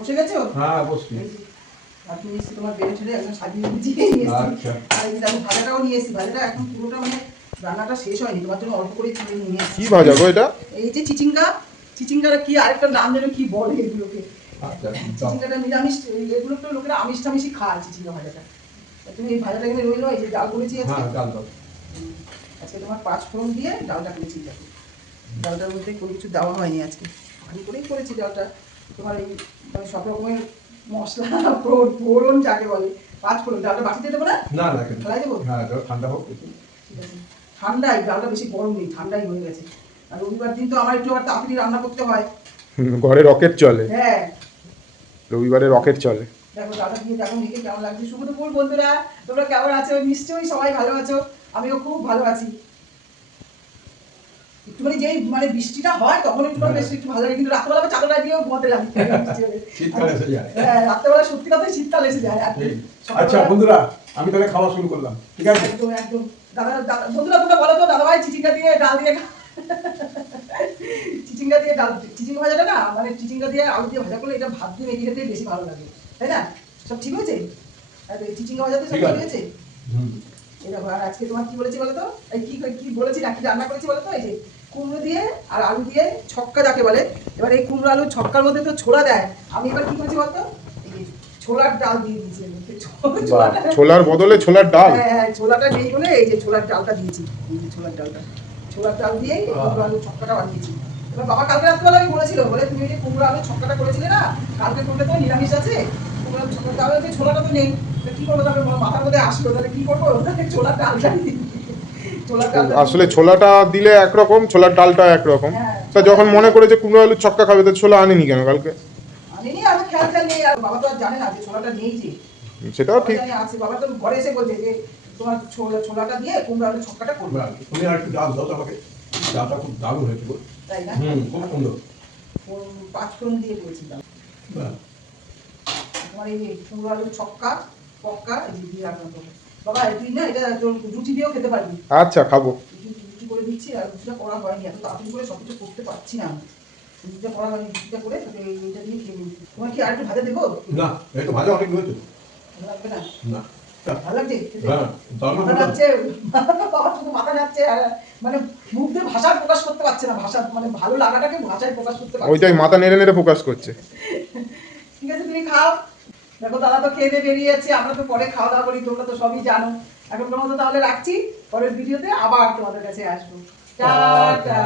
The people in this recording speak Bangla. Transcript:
বসে গেছো? হ্যাঁ বসছি। আপনি এসে তোমার বেড়ে ছেড়ে একদম সাজিয়ে গুছিয়ে নিয়ে এসেছি। আচ্ছা। আর এই দেখো ভাজাটাও নিয়ে এসেছি। ভাজাটা এখন পুরোটা মানে রান্নাটা শেষ হয়নি, তোমার জন্য অল্প করে তুলে নিয়ে এসেছি। কি ভাজা গো এটা? এই যে চিচিঙ্গা, চিচিঙ্গাটা কি আরেকটা নাম যেন কি বলে এগুলোকে। আচ্ছা। চিচিঙ্গাটা নিরামিষ, এগুলো তো লোকেরা আমিষ টামিষই খায় চিচিঙ্গা ভাজাটা। তুমি এই ভাজাটা এখানে রইলো, এই যে ডাল করেছি আজকে। হ্যাঁ ডাল দাও। আজকে তোমার 5 ফোড়ন দিয়ে ডালটা করেছি। দেখো ডালটার মধ্যে কোনো কিছু দেওয়া হয়নি আজকে, ভালো করেই করেছি ডালটা। তোমার এই মানে সব রকমের মশলা ফোড়ন যাকে বলে 5 ফোড়ন। ডালটা বাটিতে দেবো না? না না কেন? ফেলাই দেবো? হ্যাঁ দাও, ঠান্ডা হোক একটু। ঠিক আছে। ঠান্ডাই, ডালটা বেশি গরম নেই, ঠান্ডাই হয়ে গেছে। আর রবিবার দিন তো আমার একটু আবার তাড়াতাড়ি রান্না করতে হয়। ঘরে রকেট চলে, হ্যাঁ রবিবারে রকেট চলে। দেখো ডালটা দিয়ে দেখো দেখে কেমন লাগছে। শুভ দুপুর বন্ধুরা, তোমরা কেমন আছো? নিশ্চয়ই সবাই ভালো আছো, আমিও খুব ভালো আছি। একটুখানি যেই মানে বৃষ্টিটা হয় তখন একটু বেশ একটু ভালো লাগে, কিন্তু রাত্রেবেলা চাদর দিয়েও ঘুমাতে লাগে। শীতকাল এসে যায়। হ্যাঁ রাত্রেবেলা সত্যি কথাই শীতকাল এসে যায়। আচ্ছা বন্ধুরা, আমি তাহলে খাওয়া শুরু করলাম, ঠিক আছে? একদম একদম। বন্ধুরা তোমরা বলো তো দাদাভাই চিচিঙ্গা দিয়ে ডাল দিয়ে চিচিঙ্গা দিয়ে ডাল, চিচিঙ্গা ভাজাটা না মানে চিচিঙ্গা দিয়ে আলু দিয়ে ভাজা করলে এটা ভাত দিয়ে মেখে খেতে বেশি ভালো লাগে, তাই না? সব ঠিক হয়েছে? চিচিঙ্গা ভাজাতে সব ঠিক হয়েছে? এই দেখো। আর আজকে তোমার কি বলেছি বলো তো, এই কি বলেছি না কি রান্না করেছি বলো তো, এই যে কুমড়ো দিয়ে আর আলু দিয়ে ছক্কা যাকে বলে। এবার এই কুমড়ো আলু ছক্কার মধ্যে তো ছোলা দেয়, আমি এবার কি করেছি বলতো, এই ছোলার ডাল দিয়ে দিয়েছি। ছোলার বদলে ছোলার ডাল? হ্যাঁ ছোলাটা নেই বলে এই যে ছোলার ডালটা দিয়েছি। এই যে ছোলার ডালটা, ছোলার ডাল দিয়েই কুমড়ো আলু ছক্কাটা বানিয়েছি। এবার বাবা কালকে রাত্রেবেলা আমি বলেছিল, বলে তুমি যে কুমড়ো আলু ছক্কাটা করেছিলে না, কালকে করলে তো নিরামিষ আছে, কুমড়ো আলু ছক্কা, তাহলে যে ছোলাটা তো নেই, কি করবো? তাহলে মাথার মধ্যে আসলো, তাহলে কি করবো? ছোলার ডালটা আসলে ছোলাটা দিলে একরকম, ছোলার ডালটা একরকম। হ্যাঁ। তা যখন মনে করে যে কুমড়ো আলুর ছক্কা খাবে, তো ছোলা আনেনি কেন কালকে? আনিনি, আমার খেয়াল নেই। আর বাবা তো আর জানে না যে ছোলাটা নেই, যে সেটাও ঠিক। আছে। বাবা তো ঘরে এসে বলছে যে তোমার ছোলাটা দিয়ে কুমড়ো আলু ছক্কাটা করবে। তুমি আর একটু ডাল দাও তো আমাকে, ডালটা খুব দারুণ হয়েছে গো। তাই না? খুব সুন্দর। 5 ফোড়ন দিয়ে করেছিলাম। তোমার এই কুমড়ো আলু ছক্কা পক্কা এই যে দিয়ে রান্না করবো। বাবা তুই না এটা তোর রুটি দিয়েও খেতে পারবি। আচ্ছা খাবো। রুটি করে দিচ্ছি। আর রুটিটা করা হয়নি, এত তাড়াতাড়ি করে সবকিছু করতে পারছি না। রুটিটা করা হয়নি, রুটিটা করে তোকে এইটা দিয়ে খেয়ে নিবি। তোমার কি আর একটু ভাজা দেবো? না এই তো ভাজা অনেক হয়েছে। ভালো লাগবে না? না ভালো লাগছে খেতে? হ্যাঁ দারুণ মাথা যাচ্ছে, বাবা শুধু মাথা যাচ্ছে। আর মানে মুখ দিয়ে ভাষা প্রকাশ করতে পারছে না, ভাষা মানে ভালো লাগাটাকে ভাষায় প্রকাশ করতে পারছে না। ওইটাই মাথা নেড়ে নেড়ে ফোকাস করছে। ঠিক আছে তুমি খাও। দেখো দাদা তো খেয়ে দিয়ে বেরিয়ে যাচ্ছে, আমরা তো পরে খাওয়া দাওয়া করি, তোমরা তো সবই জানো। এখন তোমার তো তাহলে রাখছি, পরের ভিডিওতে আবার তোমাদের কাছে আসবো। টাটা।